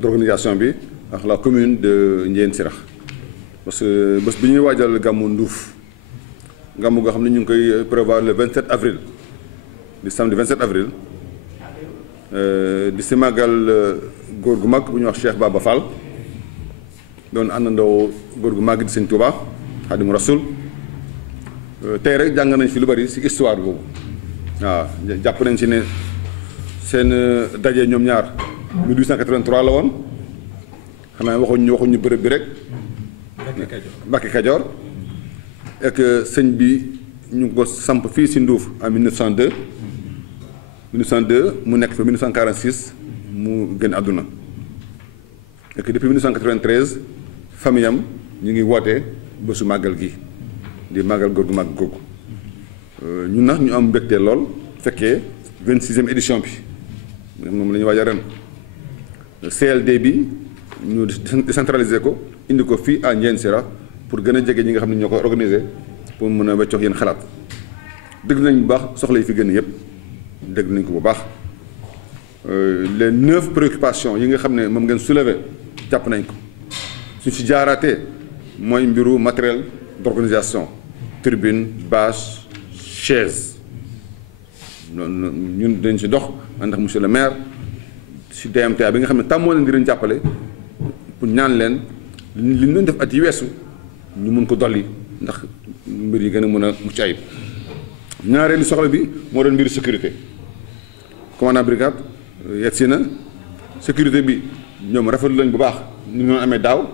d'organisation bi ak la commune de Ndiéyène Sirakh parce que bés bi ñuy waajal gàmmu Nduuf gàmmu goo xam ne ñu ngi koy prévoir le 27 avril di samedi 27 avril di si màggal góor gu mag bu ñuy wax Cheikh Baba Fall doon àndandoo góor gu mag di Sëñ Touba Xaadimu Rasul tey rek jàng nañ fi lu bari si histoire boobu waaw jàpp nañ si ne seen daje ñoom ñaar 1883 la woon xanaa waxuñu bërëb bi rek Mbàkke Kajoor et que sëñ bi ñu ngi ko samp fii si Nduuf en 1902 mu nekk fa 1946 mu génn àdduna et que depuis 1993 famille am ñu ngi woote bésu màggal gi di màggal góor gu màgg googu ñun nag ñu am mbégte lool fekkee 26e édition bi moom la ñuy waaj a ren CLD bi ñu décentraliser ko indi ko fii à Ndiéyène Sirakh pour gën a jege ñi nga xam ne ñoo ko organiser pour mën a weccox yéen xalaat dégg nañ bu baax soxla yi fi gën yëpp dégg nañ ko bu baax les 9 préoccupations yi nga xam ne moom ngeen soulever jàpp nañ ko suñ si jaaraatee mooy mbiru matériel d'organisation tribune bâche chaise ñun dañ si dox ànd ak monsieur le maire si DMTA bi nga xam ne tàmmoo leen di leen jàppale pour ñaan leen li ñu doon def at yi weesu ñu mun ko dolli ndax mbir yi gën a mën a mucc ayib ñaareelu soxla bi moo doon mbiru sécurité commandant brigade yegg si na sécurité bi ñoom rafetlu lañ bu baax ñu ngi doon amee daaw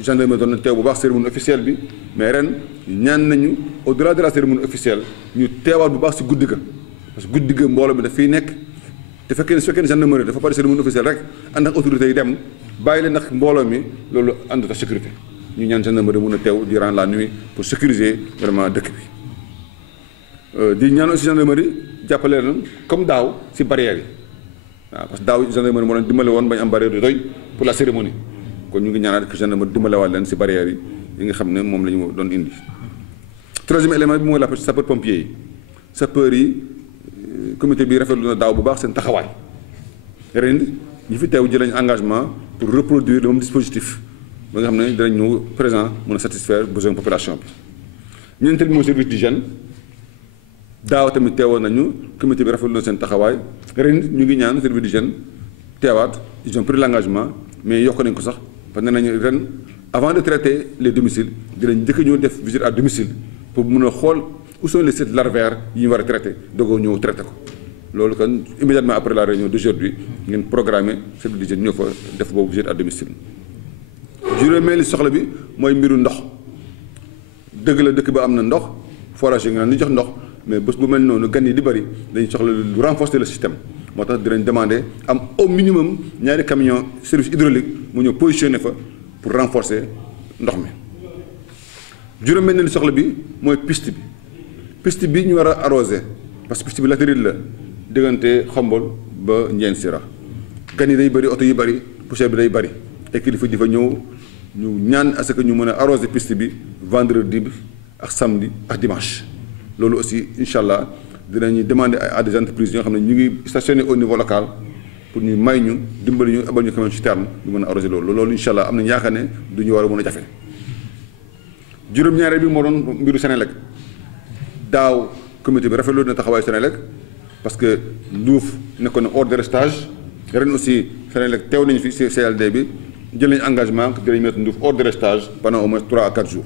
gendarmerie doon na teew bu baax cérémonie officielle bi mais ren ñaan nañu au delà de la cérémonie officielle ñu teewaat bu baax si guddi ga parce que guddi ga mbooloo mi daf fiy nekk te su fekkee ne gendarmerie dafa pare cérémonie officielle rek ànd ak autorités yi dem bàyyi leen nag mbooloo mi loolu àndut ak sécurité ñu ñaan gendarmerie mën a teew durant la nuit pour sécuriser vraiment dëkk bi di ñaan aussi gendarmerie jàppale leen comme daaw si barrières yi waaw parce que daaw gendarmerie moo leen dimbale woon bañ am barrière yu doy pour la cérémonie kon ñu ngi ñaanaat que gendarmerie dimbalewaat leen si barrières yi nga xam ne moom la ñu doon indi. troisième élément bi mooy la sapeur pompier yi sapeur yi comité bi rafetlu na daaw bu baax seen taxawaay ren ñi fi teew jël nañu engagement pour reproduire le même dispositif ba nga xam ne dinañ ñëw présent mën a satisfaire besoin population bi. ñeenteel bi mooy service d'hygiène daaw tamit teewoon nañu comité bi rafetlu na seen taxawaay ren ñu ngi ñaan service d'hygiène teewaat ils ont pris l'engagement mais yokk nañ ko sax parce que nee nañu ren avant de traiter les domiciles dinañ njëkk ñëw def visite à domicile pour mën a xool où sont les sites larvaires yi ñu war a traiter doogoo ñëw traiter ko loolu kon immédiatement après la réunion d'aujourd'hui ngeen programmer service d'hygiène ñëw fa def boobu visite à domicile. juróomeeli soxla bi mooy mbiru ndox dëgg la dëkk ba am na ndox forage yi nga ni jox ndox mais bés bu mel noonu gan yi di bëri dañu soxla lu renforcer le système moo tax dinañ demander am au minimum ñaari camion service hydraulique mu ñëw positionner fa pour renforcer ndox mi. juróom-benneelu soxla bi mooy piste bi ñu war a arroser parce que piste bi latérite la diggante Xombol ba Ndiéyène Sirakh gan yi day bëri oto yi bëri poussière bi day bëri et kilifa di fa ñëw ñu ñaan à ce que ñu mën a arroser piste bi vendredi bi ak samedi ak dimanche loolu aussi incha allah dinañu demander à des entreprises yoo xam ne ñu ngi stationné au niveau local pour ñu may ñu dimbali ñu abal ñu quand même ci terme ñu mën a arroser loolu incha allah am nañu yaakaar ne du ñu war a mën a jafe. juróom-ñaareel bi moo doon mbiru Senelec daaw comité bi rafetlu na taxawaayu Senelec parce que Nduuf nekkoon na hors de restage ren aussi Senelec teew nañu fi ci CLD bi jël nañu engagement que dinañ mettre Nduuf hors de restage pendant au moins 3 à 4 jours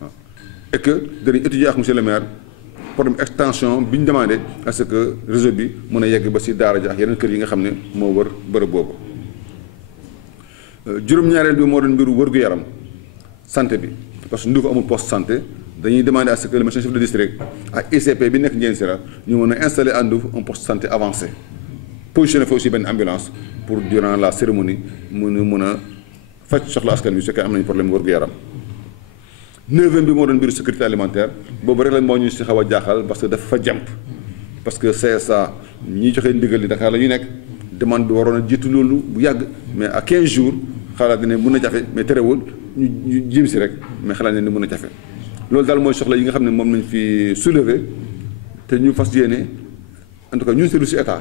waaw et que dinañ étudier ak monsieur le maire problème extension bi ñu demandé à ce que réseau bi mën a yegg ba ci daara ji ak yeneen kër yi nga xam ne moo wër bërëb boobu. juróom-ñaareel bi moo doon mbiru wër-gu-yaram santé bi parce que Nduuf amul poste santé dañuy demander à ce que le médecin chef de district ak ICP bi nekk Ndiéyène Sirakh ñu mën a installer à Nduuf un poste santé avancé positionné fa aussi benn ambulance pour durant la cérémonie mën a faj soxla askan wi su fekkee am nañu problème wër-gu-yaram. 9e bi moo doon mbiru sécurité alimentaire boobu rek la moo ñu si xaw a jaaxal parce que dafa fa jàmp parce que CSA ñi joxe ndigal li Dakar la ñuy nekk demande bi waroon a jiitu loolu bu yàgg mais à 15 jours xalaat ne mën a jafe mais terewul ñu jiim si rek mais xalaat ne mën a jafe loolu daal mooy soxla yi nga xam ne moom nañ fi soulever te ñu fas yéene en tout cas ñun service état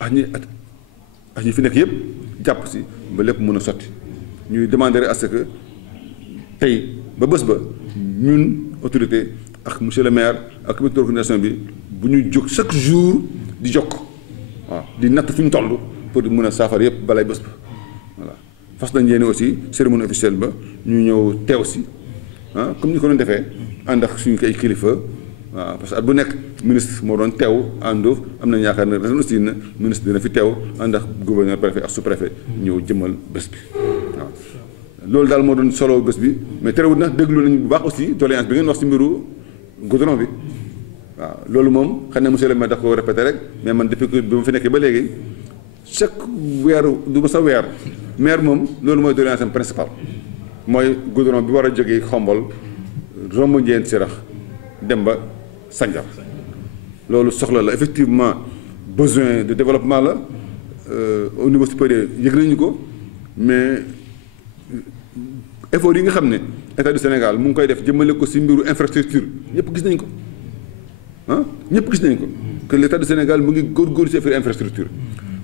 ak ñi fi nekk yëpp jàpp si ba lépp mën a sotti ñuy demander à ce que tey ba bés ba ñun autorité ak monsieur le maire ak comité d'organisation bi bu ñu jóg chaque jour di jokk waaw di natt fu ñu toll pour mën a saafara yëpp balay bés ba voilà fas nañ yéene aussi cérémonie officielle ba ñu ñëw teew si comme ni ko doon defee ànd ak suñu ay kilifa waaw parce que at bu nekk ministre moo doon teew àndoof am nañ yaakaar ne ren aussi na ministre dina fi teew ànd ak gouverneur préfet ak sous-préfet ñëw jëmmal bés bi waaw loolu daal moo doon solo bés bi mais terewul nag déglu nañu bu baax aussi doléance bi ngeen wax ci mbiru goudron bi waaw loolu moom xam ne monsieur le maire da ko répété rek mais man depuis que bi ma fi nekkee ba léegi chaque weer du ma sa weer maire moom loolu mooy doléance am principal mooy goudron bi war a jógee Xombol romb Ndiéyène Sirakh dem ba Sandiara loolu soxla la effectivement besoin de développement la au niveau supérieur yëg nañu ko mais effort yi nga xam ne état du Sénégal mu ngi koy def jëmale ko ci mbiru infrastructure ñëpp gis nañ ko ñëpp gis nañ ko que l'état du Sénégal mu ngi góorgóorlu ci affaire infrastructure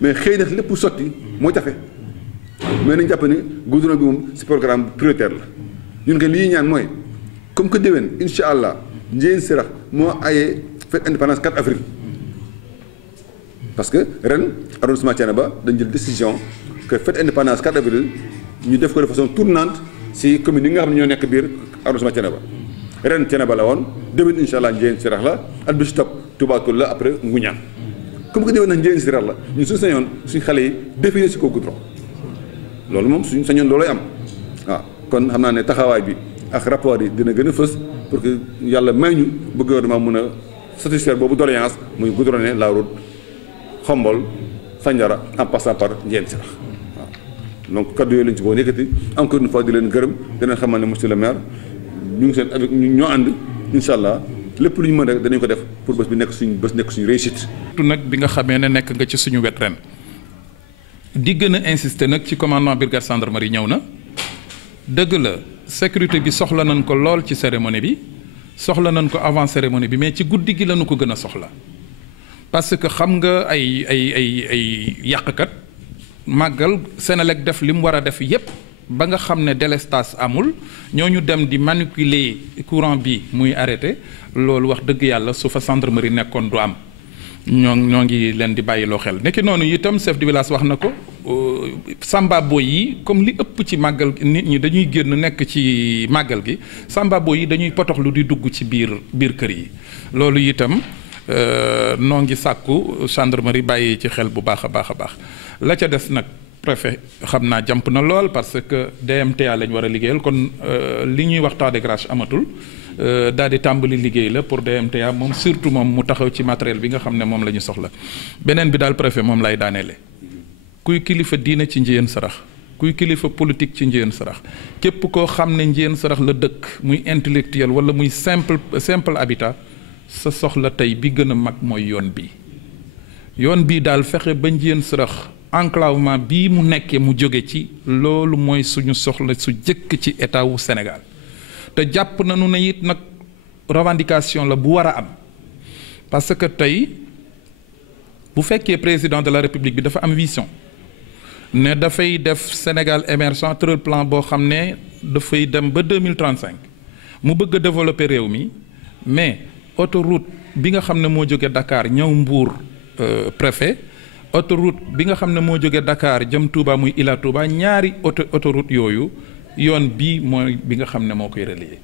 mais xëy na lépp sotti moo jafe mais nañ jàpp ne goudron bi moom ci programme prioritaire la ñun que li ñuy ñaan mooy comme que déwén incha allah Ndiéyène Sirakh moo ayee fête indépendance 4 avril parce que ren arrondissement Thiénaba dañ jël décision que fête indépendance 4 avril ñu def ko de façon tournante ci commune yi nga xam ne ñoo nekk biir arrondissement Thiénaba ren Thiénaba la woon déwén incha allah Ndiéyène Sirakh la at bi ci topp Touba Toul la après Ngouniane comme que déwén nag Ndiéyène Sirakh la ñun suñu sañoon suñu xale yi défilé ci kaw goudron loolu moom suñu sañoon loolooy am waaw kon xam naa ne taxawaay bi ak rapport yi dina gën a fës pour que yàlla may ñu ba gouvernement mën a satisfaire boobu doléance muy goudronner la route Xombol Sandiara en passant par Ndiéyène Sirakh waaw donc kaddu yooyu lañ ci boo yëkkati encore une fois di leen gërëm di leen xamal ne monsieur le maire ñu ngi seen avec ñoo ànd incha allah lépp lu ñu mën rek danañ ko def pour bés bi nekk suñu bés nekk suñu réussite. nag bi nga xamee ne nekk nga ci suñu wet ren di gën a insister nag ci commandement brigade gendarmerie ñëw na dëgg la sécurité bi soxla nañ ko lool ci cérémonie bi soxla nañ ko avant cérémonie bi mais ci guddi gi lañu ko gën a soxla parce que xam nga ay yàqkat màggal Senelec def li mu war a def yépp ba nga xam ne délestage amul ñooñu dem di manipuler courant bi muy arrêté loolu wax dëgg yàlla su fa gendarmerie nekkoon du am ñoo ngi leen di bàyyiloo xel nekki noonu itam chef de village wax na ko samba boy yi comme li ëpp ci màggal nit ñi dañuy génn nekk ci màggal gi samba boy yi dañuy potoxlu di dugg ci biir kër yi loolu itam noo ngi sàkku gendarmerie bàyyi ci xel bu baax a baax a baax la ca des nag préfet xam naa jàmp na lool parce que DMTA lañ war a liggéeyal kon li ñuy wax temps de grâce amatul daal di tàmbali liggéey la pour DMTA moom surtout moom mu taxaw ci matériel bi nga xam ne moom la ñu soxla beneen bi daal préfet moom lay daaneele kuy kilifa diine ci Ndiéyène Sirakh kuy kilifa politique ci Ndiéyène Sirakh képp koo xam ne Ndiéyène Sirakh la dëkk muy intellectuel wala muy simple habitat sa soxla tey bi gën a mag mooy yoon bii daal fexe ba Ndiéyène Sirakh enclavement bii mu nekkee mu jóge ci loolu mooy suñu soxla su jëkk ci état wu Sénégal te jàpp nañu ne it nag revendication la bu war a am parce que tey bu fekkee président de la république bi dafa am vision ne dafay def Sénégal émergent tëral plan boo xam ne dafay dem ba 2035 mu bëgg a développer réew mi mais autoroute bi nga xam ne moo jóge Dakar ñëw Mbour préfet autoroute bi nga xam ne moo jóge Dakar jëm Touba muy Ila Touba ñaari autoroute yooyu yoon bii mooy bi nga xam ne moo koy relier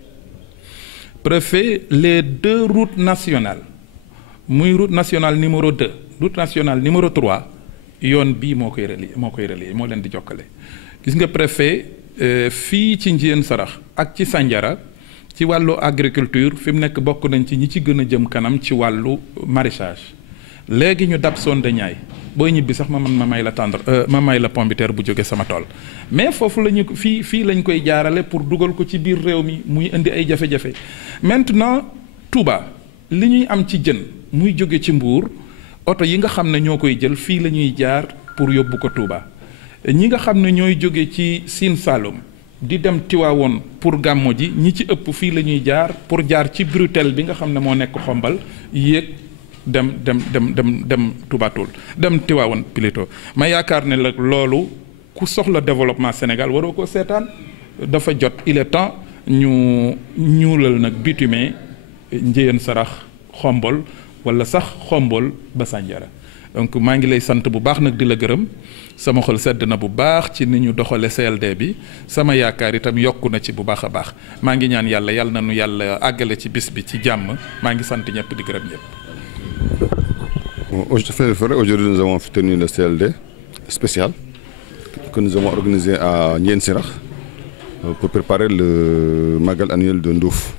préfet les 2 routes nationales muy route nationale numéro 2 route nationale numéro 3 yoon bii moo koy relier moo leen di jokkale gis nga préfet fii ci Ndiéyène Sirakh ak ci Sandiara ci wàllu agriculture fi mu nekk bokk nañ ci ñi ci gën a jëm kanam ci wàllu maraîchage léegi ñu dab zone de Niayes booy ñibbi sax ma may la pomme de terre bu jóge sama tool mais foofu la ñu fii lañ koy jaarale pour dugal ko ci biir réew mi muy indi ay jafe-jafe maintenant Touba li ñuy am ci jën muy jóge ci Mbour oto yi nga xam ne ñoo koy jël fii la ñuy jaar pour yóbbu ko Touba ñi nga xam ne ñooy jóge ci Sine Saloum di dem Tiwaawoon pour gàmmo ji ñi ci ëpp fii la ñuy jaar pour jaar ci Brutel bi nga xam ne moo nekk Xombal yéeg dem Touba Toul dem Tiwaawoon plutôt ma yaakaar ne la loolu ku soxla développement Sénégal waroo ko seetaan dafa jot il est temps ñu ñuulal nag bitumé Ndiéyène Sarax Xombol wala sax Xombol ba Sandiara donc maa ngi lay sant bu baax nag di la gërëm sama xol sedd na bu baax ci ni ñu doxale CLD bi sama yaakaar itam yokku na ci bu baax a baax maa ngi ñaan yàlla na nu yàlla àggale ci bis bi ci jàmm maa ngi sant ñëpp di gërëm ñëpp. Aujourd'hui, nous avons tenu le CLD spécial que nous avons organisé à Ndiéyène Sarax pour préparer le Magal annuel de Ndouf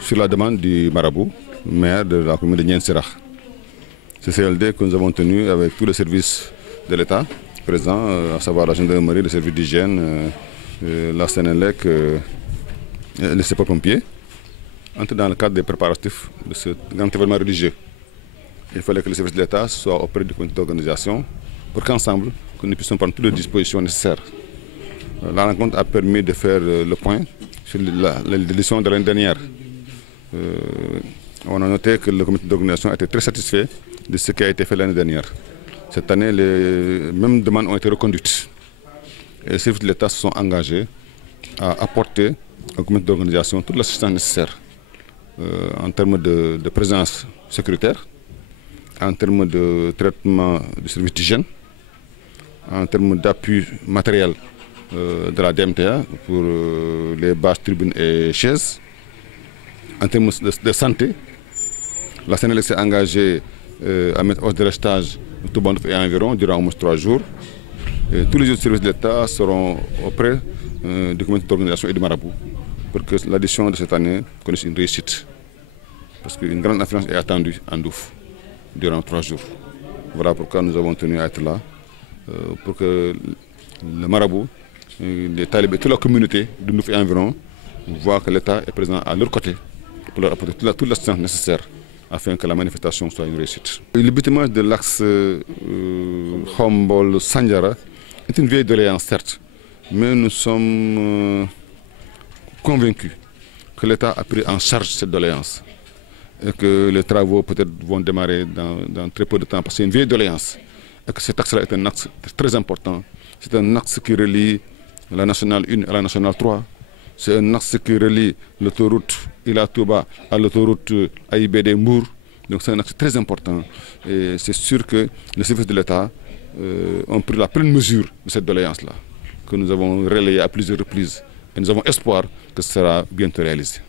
sur la demande du marabout, maire de la commune de Ndiéyène Sarax. Ce CLD que nous avons tenu avec tous les services de l'État présents, à savoir la gendarmerie, le service d'hygiène, la Sénélec, les sapeurs-pompiers, entre dans le cadre des préparatifs de ce grand événement religieux. Il fallait que les services de l'État soient auprès du comité d'organisation pour qu'ensemble, nous puissions prendre toutes les dispositions nécessaires. La rencontre a permis de faire le point sur l'édition de l'année dernière. On a noté que le comité d'organisation était très satisfait de ce qui a été fait l'année dernière. Cette année, les mêmes demandes ont été reconduites. Et les services de l'État se sont engagés à apporter au comité d'organisation toute l'assistance nécessaire en termes de présence sécuritaire, en termes de traitement du service d'hygiène, en termes d'appui matériel de la DMTA pour les bâches, tribunes et chaises, en termes de santé. La Sénélec s'est engagée à mettre hausse de restage de tout Ndouf et environ durant au moins 3 jours. Et tous les autres services de l'État seront auprès du comité d'organisation et du marabout pour que l'édition de cette année connaisse une réussite. Parce qu'une grande affluence est attendue à Ndouf durant 3 jours. Voilà pourquoi nous avons tenu à être là, pour que le marabout, les talibés, toute la communauté de Ndouf et environ voient que l'État est présent à leur côté pour leur apporter toute l'assistance nécessaire afin que la manifestation soit une réussite. Le bitumage de l'axe Xombol-Sandiara est une vieille doléance, certes, mais nous sommes convaincus que l'État a pris en charge cette doléance et que les travaux peut-être vont démarrer dans très peu de temps parce que c'est une vieille doléance et que cet axe-là est un axe très important. C'est un axe qui relie la nationale 1 à la nationale 3. C'est un axe qui relie l'autoroute Ila Touba à l'autoroute AIBD Mbour. Donc c'est un axe très important. Et c'est sûr que les services de l'État ont pris la pleine mesure de cette doléance-là, que nous avons relayée à plusieurs reprises. Et nous avons espoir que ce sera bientôt réalisé.